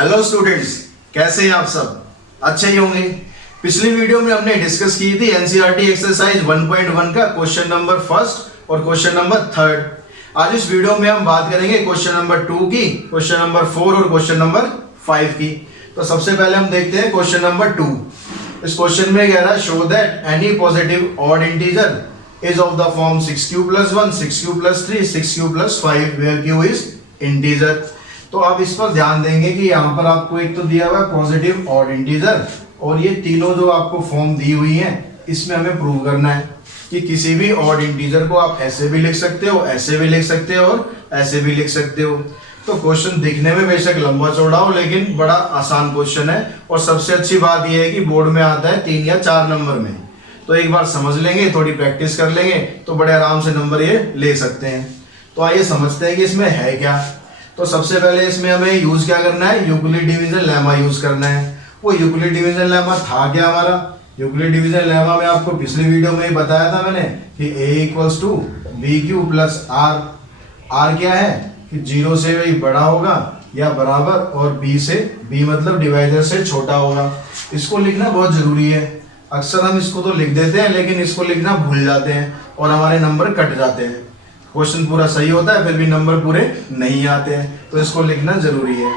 Hello students, कैसे हैं आप सब? अच्छे ही होंगे। पिछली वीडियो में हमने डिस्कस की थी एनसीईआरटी एक्सरसाइज 1.1 का क्वेश्चन नंबर फर्स्ट और क्वेश्चन नंबर थर्ड। आज इस वीडियो में हम बात करेंगे क्वेश्चन नंबर 2 की, क्वेश्चन नंबर 4 और क्वेश्चन नंबर 5 की। तो सबसे पहले हम देखते हैं क्वेश्चन नंबर 2। इस क्वेश्चन में कह रहा है show that any positive odd integer is of the form 6q + 1, 6q + 3, 6q + 5 where q is integer. तो आप इस पर ध्यान देंगे कि यहाँ पर आपको एक तो दिया हुआ है पॉजिटिव ऑड इंटीजर, और ये तीनों जो आपको फॉर्म दी हुई हैं इसमें हमें प्रूव करना है कि किसी भी ऑड इंटीजर को आप ऐसे भी लिख सकते हो, ऐसे भी लिख सकते हो और ऐसे भी लिख सकते हो। तो क्वेश्चन दिखने में बेशक लंबा चौड़ा हो, लेकिन बड़ा आसान क्वेश्चन है। और सबसे अच्छी बात यह है कि बोर्ड में आता है 3 या 4 नंबर में। तो एक बार समझ लेंगे, थोड़ी प्रैक्टिस कर लेंगे तो बड़े आराम से नंबर ये ले सकते हैं। तो आइए समझते हैं कि इसमें है क्या। तो सबसे पहले इसमें हमें यूज क्या करना है, यूक्लिड डिवीजन लेमा यूज करना है। वो यूक्लिड डिवीजन लेमा था क्या हमारा? यूक्लिड डिवीजन लेमा में आपको पिछली वीडियो में ही बताया था मैंने कि a = bq + r। r क्या है कि 0 से वही बड़ा होगा या बराबर, और b से b मतलब डिवाइडर से छोटा होगा। इसको लिखना बहुत जरूरी है। अक्सर हम इसको तो लिख देते हैं लेकिन इसको लिखना भूल जाते हैं और हमारे नंबर कट जाते हैं। क्वेश्चन पूरा सही होता है फिर भी नंबर पूरे नहीं आते हैं, तो इसको लिखना जरूरी है।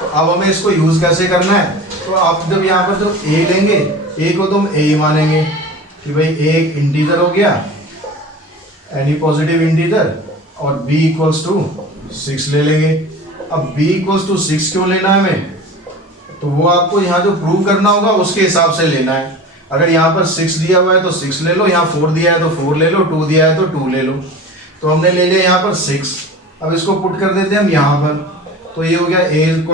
तो अब हमें इसको यूज कैसे करना है? तो आप जब यहाँ पर जो a लेंगे, a को तुम a ही मानेंगे कि भाई a एक इंटीजर हो गया, एनी पॉजिटिव इंटीजर, और b = 6 ले लेंगे। अब b = 6 क्यों लेना है हमें? तो वो आपको यहाँ जो प्रूव करना होगा उसके हिसाब से लेना है। अगर यहाँ पर 6 दिया हुआ है तो 6 ले लो, यहाँ 4 दिया है तो 4 ले लो, 2 दिया है तो 2 ले लो। तो हमने ले लिया यहाँ पर 6। अब इसको पुट कर देते हैं हम यहाँ पर। तो ये हो गया a =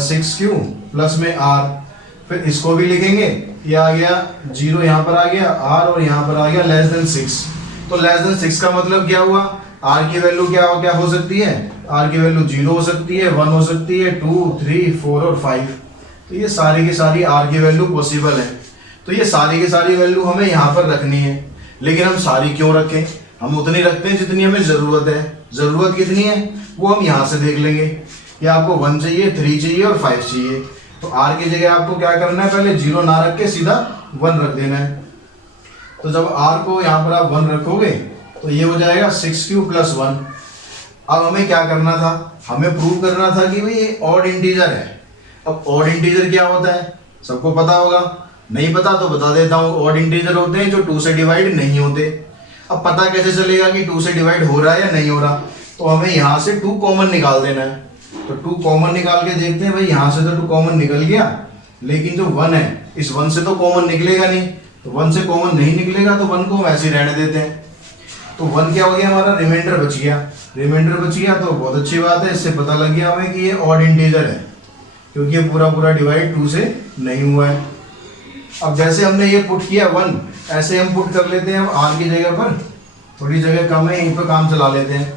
6q प्लस में r। फिर इसको भी लिखेंगे, ये आ गया 0 यहाँ पर आ गया r, और यहाँ पर आ गया <6। तो <6 का मतलब क्या हुआ? r की वैल्यू क्या हो सकती है? r की वैल्यू 0 हो सकती है, 1 हो सकती है, 2, 3, 4 और 5। तो ये सारी की सारी r की वैल्यू पॉसिबल है। तो ये सारी की सारी वैल्यू हमें यहाँ पर रखनी है। लेकिन हम सारी क्यों रखें? हम उतनी रखते हैं जितनी हमें जरूरत है। जरूरत कितनी है वो हम यहाँ से देख लेंगे कि आपको 1 चाहिए, 3 चाहिए और 5 चाहिए। तो r की जगह आपको क्या करना है, पहले 0 ना रख के सीधा 1 रख देना है। तो जब r को यहाँ पर आप 1 रखोगे तो ये हो जाएगा 6q + 1। अब हमें क्या करना था? हमें प्रूव करना था कि भाई ये ऑड इंटीजर है। अब ऑड इंटीजर क्या होता है सबको पता होगा, नहीं पता तो बता देता हूँ। ऑड इंटीजर होते हैं जो 2 से डिवाइड नहीं होते। अब पता कैसे चलेगा कि 2 से डिवाइड हो रहा है या नहीं हो रहा? तो हमें यहाँ से 2 कॉमन निकाल देना है। तो 2 कॉमन निकाल के देखते हैं। भाई यहाँ से तो 2 कॉमन निकल गया, लेकिन जो 1 है इस 1 से तो कॉमन निकलेगा नहीं। तो 1 से कॉमन नहीं निकलेगा तो 1 को हम ऐसे ही रहने देते हैं। तो 1 क्या हो गया हमारा? रिमाइंडर बच गया। रिमाइंडर बच गया तो बहुत अच्छी बात है। इससे पता लग गया हमें कि ये ऑड इंटीजर है, क्योंकि ये पूरा डिवाइड 2 से नहीं हुआ है। अब जैसे हमने ये पुट किया 1, ऐसे हम पुट कर लेते हैं r की जगह पर। थोड़ी जगह कम है, यहीं पर काम चला लेते हैं।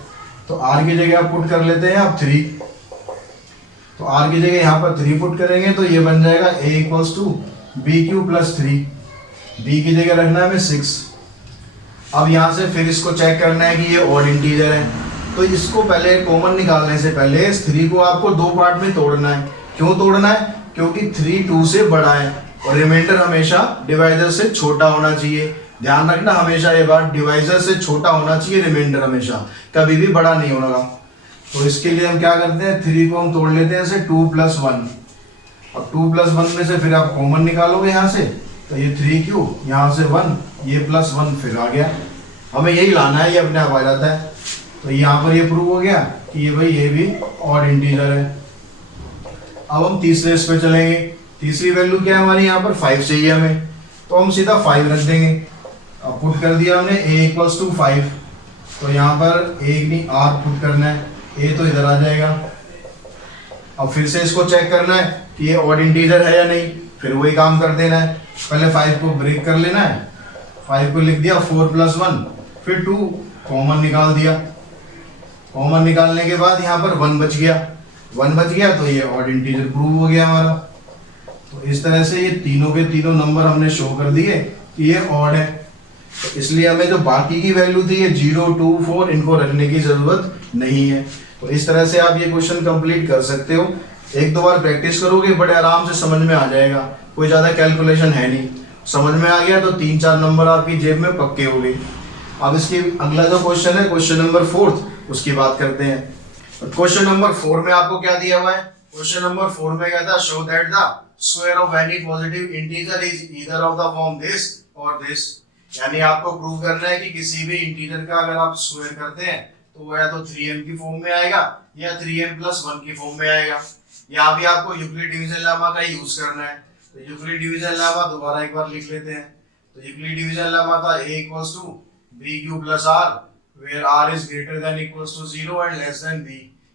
तो r की जगह आप पुट कर लेते हैं आप 3। तो r की जगह यहाँ पर 3 पुट करेंगे तो ये बन जाएगा a = bq + 3। b की जगह रखना है हमें 6। अब यहाँ से फिर इसको चेक करना है कि ये ऑड इंटीजर है। तो इसको पहले कॉमन निकालने से पहले इस 3 को आपको 2 पार्ट में तोड़ना है। क्यों तोड़ना है? क्योंकि 3 2 से बड़ा है और रिमाइंडर हमेशा डिवाइजर से छोटा होना चाहिए। ध्यान रखना हमेशा ये बात, डिवाइजर से छोटा होना चाहिए रिमाइंडर, हमेशा कभी भी बड़ा नहीं होगा। तो इसके लिए हम क्या करते हैं, 3 को हम तोड़ लेते हैं ऐसे 2 + 1। अब 2 + 1 में से फिर आप कॉमन निकालोगे यहाँ से, तो ये 3q, यहाँ से 1, ये +1 फिर आ गया। हमें यही लाना है, ये अपने आप आ जाता है। तो यहाँ पर ये प्रूव हो गया कि ये भाई ये भी ऑड इंटीजर है। अब हम तीसरे इस पे चलेंगे। तीसरी वैल्यू क्या है हमारी? यहाँ पर 5 चाहिए हमें, तो हम सीधा 5 रख देंगे। अब पुट कर दिया हमने a = 5। तो यहाँ पर a नहीं r पुट करना है, a तो इधर आ जाएगा। अब फिर से इसको चेक करना है कि ये ऑड इंटीजर है या नहीं, फिर वही काम कर देना है। पहले 5 को ब्रेक कर लेना है। 5 को लिख दिया 4 + 1, फिर 2 कॉमन निकाल दिया। कॉमन निकालने के बाद यहाँ पर 1 बच गया। 1 बच गया तो ये ऑड इंटीजर प्रूव हो गया हमारा। तो इस तरह से ये तीनों के तीनों नंबर हमने शो कर दिए कि ये ऑड है। तो इसलिए हमें जो बाकी की वैल्यू थी ये 0, 2, 4 इनको रखने की जरूरत नहीं है। तो इस तरह से आप ये क्वेश्चन कंप्लीट कर सकते हो। एक दो बार प्रैक्टिस करोगे बड़े आराम से समझ में आ जाएगा, कोई ज़्यादा कैलकुलेशन है नहीं। समझ में आ गया तो 3-4 नंबर आपकी जेब में पक्के हो गए। अब इसकी अगला जो क्वेश्चन है, क्वेश्चन नंबर 4, उसकी बात करते हैं। क्वेश्चन नंबर 4 में आपको क्या दिया हुआ है? क्वेश्चन नंबर 4 में क्या था? Show that the square of any positive integer is either of the form this और दिस। यानी आपको प्रूव करना है कि किसी भी इंटीजर का अगर आप स्क्वायर करते हैं तो वो या तो 3m की फॉर्म में आएगा या 3m+1 की फॉर्म में आएगा। यहाँ भी आपको यूक्लिड डिवीजन लेमा का यूज करना है। तो यूक्लिड डिवीजन लेमा दोबारा एक बार लिख लेते हैं। तो यूक्लिड डिवीजन लेमा था a = bq + r where r is greater than equals to 0 and less than b।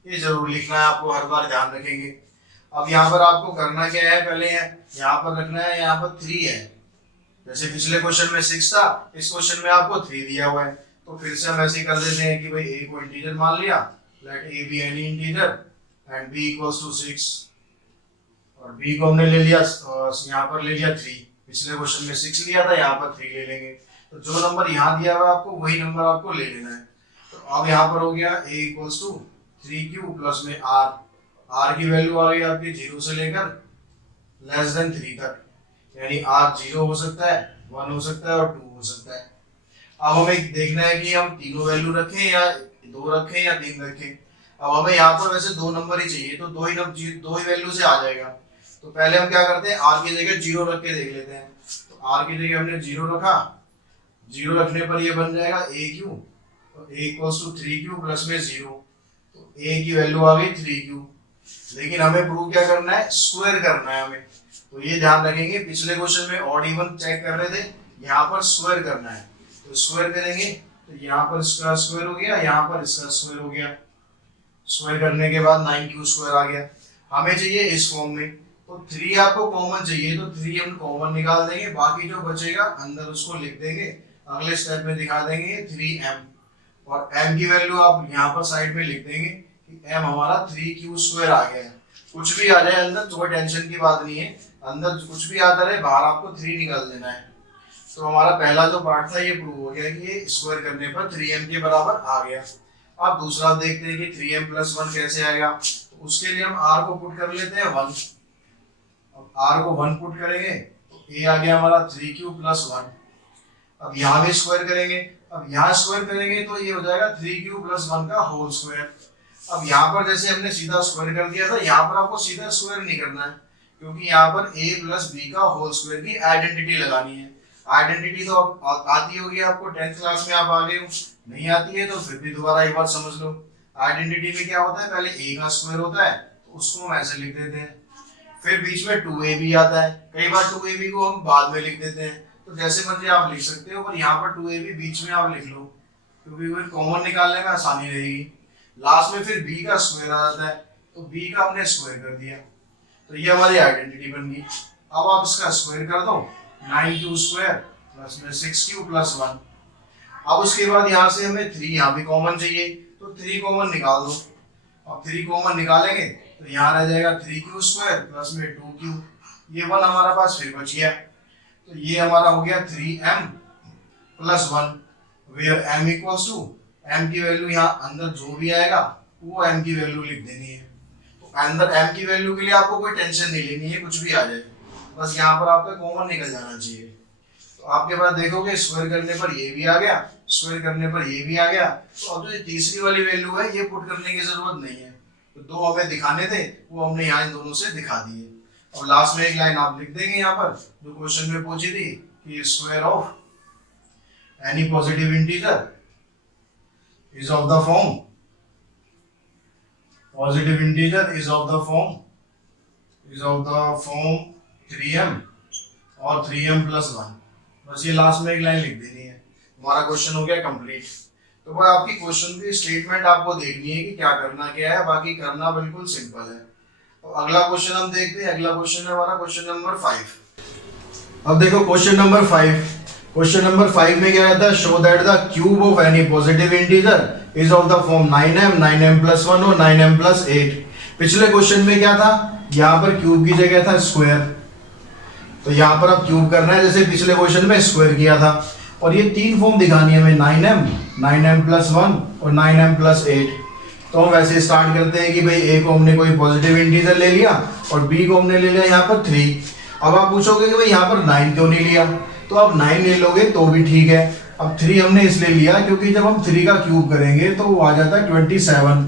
ये जरूर लिखना है आपको, हर बार ध्यान रखेंगे। अब यहाँ पर आपको करना क्या है? पहले यहाँ पर रखना है, यहाँ पर 3 है। जैसे पिछले क्वेश्चन में 6 था, इस क्वेश्चन में आपको 3 दिया हुआ है। तो फिर से हम ऐसे कर देते हैं कि भाई a को इंटीजर मान लिया, late a be any integer and b = 6, और b को हमने ले लिया, यहाँ पर ले लिया 3। पिछले क्वेश्चन में 6 लिया था, यहाँ पर 3 ले लेंगे। तो जो नंबर यहाँ दिया हुआ है आपको वही नंबर आपको ले लेना है। तो अब यहाँ पर हो गया a = 3q प्लस में r की वैल्यू आ गई आपकी 0 से लेकर <3 तक, यानी r 0 हो सकता है, 1 हो सकता है और 2 हो सकता है। अब हमें देखना है कि हम तीनों वैल्यू रखें या 2 रखें या 3 रखें। अब हमें यहाँ पर वैसे 2 नंबर ही चाहिए, तो 2 ही वैल्यू से आ जाएगा। तो पहले हम क्या करते हैं, r की जगह 0 रख के देख लेते हैं। तो r की जगह हमने 0 रखा, 0 रखने पर ये बन जाएगा aq, तो a = 3q प्लस में 0। तो a की वैल्यू आ गई 3q। लेकिन हमें प्रूव क्या करना है? स्क्वायर करना है हमें। तो ये ध्यान रखेंगे, पिछले क्वेश्चन में ऑड इवन चेक कर रहे थे, यहाँ पर स्क्वायर करना है। तो स्क्वायर करेंगे तो यहाँ पर इसका स्क्वायर हो गया, यहाँ पर इसका स्क्वायर हो गया। स्क्वायर करने के बाद 9q² आ गया। हमें चाहिए इस फॉर्म में, तो 3 आपको कॉमन चाहिए, तो 3 हम कॉमन निकाल देंगे, बाकी जो बचेगा अंदर उसको लिख देंगे। अगले स्टेप में दिखा देंगे 3m, और m की वैल्यू आप यहाँ पर साइड में लिख देंगे कि m हमारा 3q² आ गया है। कुछ भी आ जाए अंदर, कोई टेंशन की बात नहीं है, अंदर कुछ भी आता रहे, बाहर आपको 3 निकाल देना है। तो हमारा पहला जो पार्ट था ये प्रूव हो गया कि ये स्क्वायर करने पर 3m के बराबर आ गया। अब दूसरा देखते हैं कि 3m+1 कैसे आएगा। तो उसके लिए हम r को पुट कर लेते हैं 1। अब r को 1 पुट करेंगे तो a आ गया हमारा 3q + 1। अब यहाँ भी स्क्वायर करेंगे, अब यहाँ स्क्वायर करेंगे तो ये हो जाएगा 3q + 1 का होल स्क्वायर। अब यहाँ पर जैसे हमने सीधा स्क्वायर कर दिया था, यहाँ पर आपको सीधा स्क्वायर नहीं करना है, क्योंकि यहाँ पर a + b का होल स्क्वायर की आइडेंटिटी लगानी है। आइडेंटिटी तो आती होगी आपको, 10th क्लास में आप आ गए हो, नहीं आती है तो फिर भी दोबारा एक बार समझ लो। आइडेंटिटी में क्या होता है? पहले a का स्क्वायर होता है, तो उसको हम ऐसे लिख देते हैं। फिर बीच में 2ab आता है, कई बार 2ab को हम बाद में लिख देते हैं, तो जैसे मर्जी आप लिख सकते हो, पर यहाँ पर 2ab बीच में आप लिख लो, क्योंकि फिर कॉमन निकालने में आसानी रहेगी। लास्ट में फिर b का स्क्वायर आ जाता है, तो b का हमने स्क्वायर कर दिया, तो ये हमारी आइडेंटिटी बन गई। अब आप इसका स्क्वायर कर दो, 9q² प्लस में 6q + 1। अब उसके बाद यहाँ से हमें 3 यहाँ भी कॉमन चाहिए, तो 3 कॉमन निकाल दो। अब 3 कॉमन निकालेंगे तो यहाँ रह जाएगा 3q² प्लस में 2q, ये 1 हमारा पास फिर बच गया। तो ये हमारा हो गया 3m+1, वेयर m m की वैल्यू यहाँ अंदर जो भी आएगा वो m की वैल्यू लिख देनी है। तो अंदर m की वैल्यू के लिए आपको कोई टेंशन नहीं लेनी है, कुछ भी आ जाए, बस यहाँ पर आपका कॉमन निकल जाना चाहिए। तो आपके पास देखोगे स्क्वायर करने पर ये भी आ गया, स्क्वायर करने पर ये भी आ गया। तो अब जो तीसरी वाली वैल्यू है ये पुट करने की जरूरत नहीं है, तो 2 हमें दिखाने थे वो हमने यहाँ इन दोनों से दिखा दिए। और लास्ट में एक लाइन आप लिख देंगे यहाँ पर जो क्वेश्चन में पूछी थी कि square of any positive integer is of the form, positive integer is of the form 3m और 3m+1। बस ये लास्ट में एक लाइन लिख देनी है, हमारा क्वेश्चन हो गया कंप्लीट। तो भाई आपकी क्वेश्चन की स्टेटमेंट आपको देखनी है कि क्या करना क्या है, बाकी करना बिल्कुल सिंपल है। तो अगला क्वेश्चन हम देखते हैं। अगला क्वेश्चन है हमारा क्वेश्चन नंबर 5। अब देखो क्वेश्चन नंबर 5, क्वेश्चन नंबर 5 में क्या रहता है? Show that the cube of any positive integer is of the form 9m, 9m+1 और 9m+8। पिछले क्वेश्चन में क्या था? यहाँ पर क्यूब की जगह था स्क्वायर, तो यहाँ पर अब क्यूब करना है जैसे पिछले क्वेश्चन में स्क्वायर किया था। और ये 3 फॉर्म दिखानी है हमें, 9m, 9m+1 और 9m+8। तो हम वैसे स्टार्ट करते हैं कि भाई ए को हमने कोई पॉजिटिव इंटीजर ले लिया और बी को हमने ले लिया यहाँ पर 3। अब आप पूछोगे कि भाई यहाँ पर 9 क्यों नहीं लिया, तो आप 9 ले लोगे तो भी ठीक है। अब 3 हमने इसलिए लिया क्योंकि जब हम 3 का क्यूब करेंगे तो वो आ जाता है 27,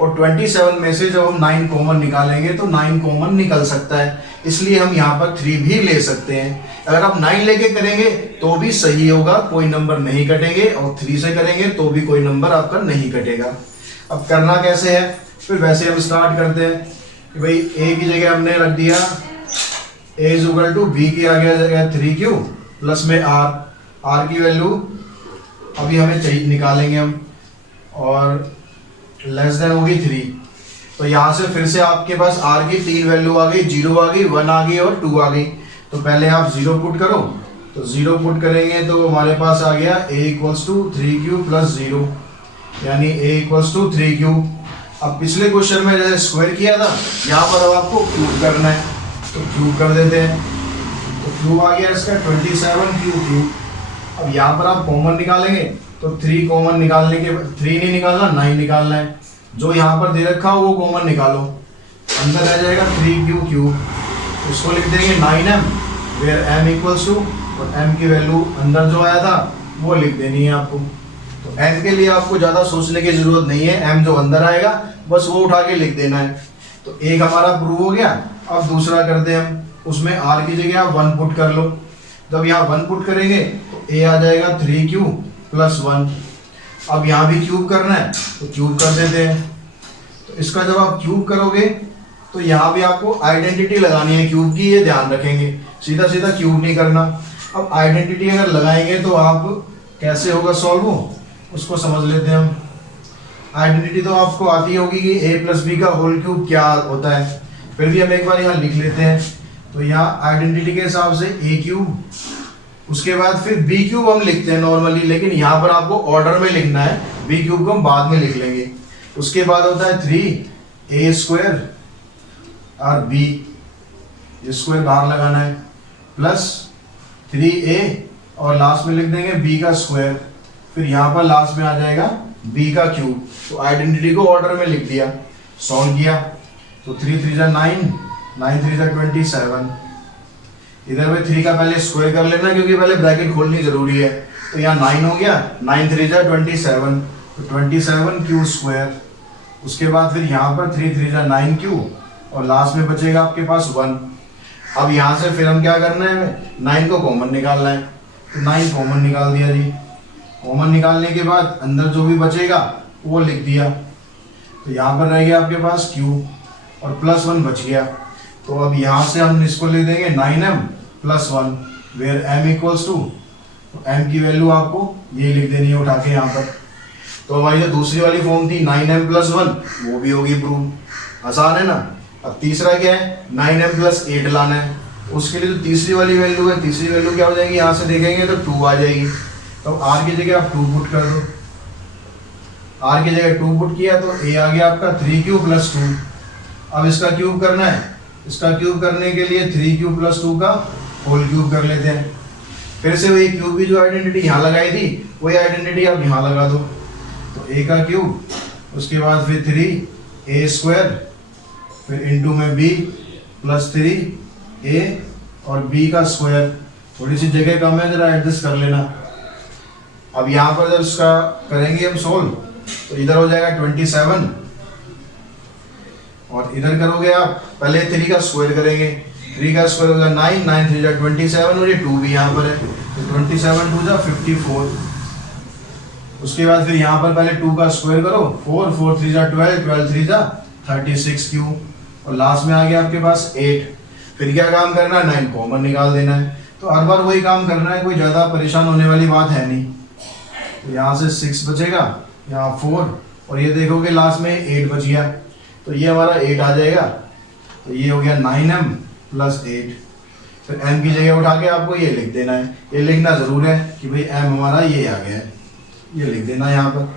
और 27 में से जब हम 9 कॉमन निकालेंगे तो 9 कॉमन निकल सकता है, इसलिए हम यहाँ पर 3 भी ले सकते हैं। अगर आप 9 लेके करेंगे तो भी सही होगा, कोई नंबर नहीं कटेंगे, और 3 से करेंगे तो भी कोई नंबर आपका नहीं कटेगा। अब करना कैसे है, फिर वैसे हम स्टार्ट करते हैं कि भाई ए की जगह हमने रख दिया ए इज इक्वल टू बी की आ गया जगह 3q प्लस में आर की वैल्यू अभी हमें चाहिए निकालेंगे हम, और लेस देन होगी 3। तो यहाँ से फिर से आपके पास आर की 3 वैल्यू आ गई, 0 आ गई, 1 आ गई और 2 आ गई। तो पहले आप 0 पुट करो, तो 0 पुट करेंगे तो हमारे पास आ गया a equals to 3q plus 0, यानी a इक्वल्स टू 3q। अब पिछले क्वेश्चन में जैसे स्क्वायर किया था, यहाँ पर अब आपको क्यूब करना है, तो क्यूब कर देते हैं। तो क्यूब आ गया इसका 27q क्यूब। अब यहाँ पर आप कॉमन निकालेंगे तो 3 कॉमन निकालने के 3 नहीं निकालना, 9 निकालना है। जो यहाँ पर दे रखा हो वो कॉमन निकालो, अंदर रह जाएगा 3q क्यूब। इसको लिख देंगे 9m, where m equals to, और m की वैल्यू अंदर जो आया था वो लिख देनी है आपको। तो m के लिए आपको ज़्यादा सोचने की जरूरत नहीं है, m जो अंदर आएगा बस वो उठा के लिख देना है। तो एक हमारा प्रूव हो गया। अब दूसरा करते हैं हम, उसमें r की जगह आप 1 पुट कर लो। जब यहाँ 1 पुट करेंगे तो a आ जाएगा 3q प्लस 1। अब यहाँ भी क्यूब करना है तो क्यूब कर देते हैं। तो इसका जब आप क्यूब करोगे तो यहाँ भी आपको आइडेंटिटी लगानी है क्यूब की, ये ध्यान रखेंगे, सीधा सीधा क्यूब नहीं करना। अब आइडेंटिटी अगर लगाएंगे तो आप कैसे होगा सॉल्व हो, उसको समझ लेते हैं हम। आइडेंटिटी तो आपको आती होगी कि a प्लस बी का होल क्यूब क्या होता है, फिर भी हम एक बार यहाँ लिख लेते हैं। तो यहाँ आइडेंटिटी के हिसाब से a क्यूब, उसके बाद फिर b क्यूब हम लिखते हैं नॉर्मली, लेकिन यहाँ पर आपको ऑर्डर में लिखना है, b क्यूब को हम बाद में लिख लेंगे। उसके बाद होता है 3a स्क्वायर और b, स्क्वायर बाहर लगाना है, प्लस 3a और लास्ट में लिख देंगे b का स्क्वायर, फिर यहाँ पर लास्ट में आ जाएगा b का क्यूब। तो आइडेंटिटी को ऑर्डर में लिख दिया, सॉल्व किया तो 3 3 जा 9, 9 3 जा 27। इधर में 3 का पहले स्क्वायर कर लेना क्योंकि पहले ब्रैकेट खोलनी जरूरी है। तो यहाँ 9 हो गया, 9 3 जा 27, तो 27q स्क्वायर। उसके बाद फिर यहाँ पर 3 3 जा 9q और लास्ट में बचेगा आपके पास 1। अब यहाँ से फिर हम क्या करना है, 9 को कॉमन निकालना है, तो 9 कॉमन निकाल दिया जी। कॉमन निकालने के बाद अंदर जो भी बचेगा वो लिख दिया। तो यहाँ पर रह गया आपके पास क्यूब और प्लस 1 बच गया। तो अब यहाँ से हम इसको लिख देंगे 9m plus 1, where m equals to, m की वैल्यू आपको ये लिख देनी है उठा के यहाँ पर। तो हमारी जो दूसरी वाली फॉर्म थी 9m प्लस 1 वो भी होगी प्रूव, आसान है ना। अब तीसरा क्या है, 9m प्लस 8 लाना है। उसके लिए जो तीसरी वाली वैल्यू है, तीसरी वैल्यू क्या हो जाएगी, यहाँ से देखेंगे तो 2 आ जाएगी। तो r की जगह आप 2 पुट कर दो, r की जगह 2 पुट किया तो a आ गया आपका 3q प्लस 2। अब इसका क्यूब करना है, इसका क्यूब करने के लिए 3q प्लस 2 का होल क्यूब कर लेते हैं। फिर से वही क्यूब की जो आइडेंटिटी यहाँ लगाई थी वही आइडेंटिटी आप यहाँ लगा दो। तो a का क्यूब, उसके बाद फिर 3a स्क्वायर, फिर इनटू में b प्लस 3a और b का स्क्वायर। थोड़ी सी जगह कम है, जरा एडजस्ट कर लेना। अब यहाँ पर जब इसका करेंगे हम सोल्व तो इधर हो जाएगा 27 और इधर करोगे आप पहले 3 का स्क्वायर करेंगे, 3 का स्क्वायर होगा 9, 9 3 जा 27 और ये 2 भी यहाँ पर है, तो 27 2 जा 54। उसके बाद फिर यहाँ पर पहले 2 का स्क्वायर करो, 4 4 3 जा 12, 12 3 जा 36 क्यूब और लास्ट में आ गया आपके पास 8। फिर क्या काम करना है, 9 कॉमन निकाल देना है। तो हर बार वही काम करना है, कोई ज़्यादा परेशान होने वाली बात है नहीं। तो यहाँ से 6 बचेगा, यहाँ 4 और ये देखोगे लास्ट में 8 बच गया, तो ये हमारा 8 आ जाएगा। तो ये हो गया 9m प्लस 8। फिर m की जगह उठा के आपको ये लिख देना है, ये लिखना ज़रूर है कि भाई m हमारा ये आ गया है, ये लिख देना है यहाँ पर।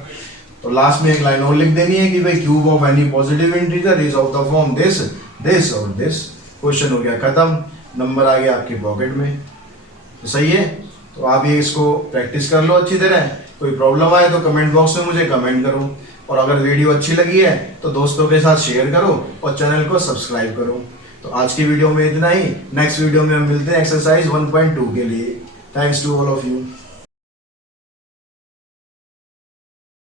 तो लास्ट में एक लाइन और लिख देनी है कि भाई cube of any positive integer is of the form this this और दिस। क्वेश्चन हो गया खत्म, नंबर आ गया आपकी पॉकेट में। तो सही है, तो आप ये इसको प्रैक्टिस कर लो अच्छी तरह। कोई प्रॉब्लम आए तो कमेंट बॉक्स में मुझे कमेंट करो। और अगर वीडियो अच्छी लगी है तो दोस्तों के साथ शेयर करो और चैनल को सब्सक्राइब करो। तो आज की वीडियो में इतना ही। नेक्स्ट वीडियो में हम मिलते हैं एक्सरसाइज 1.2 के लिए। Thanks to all of you.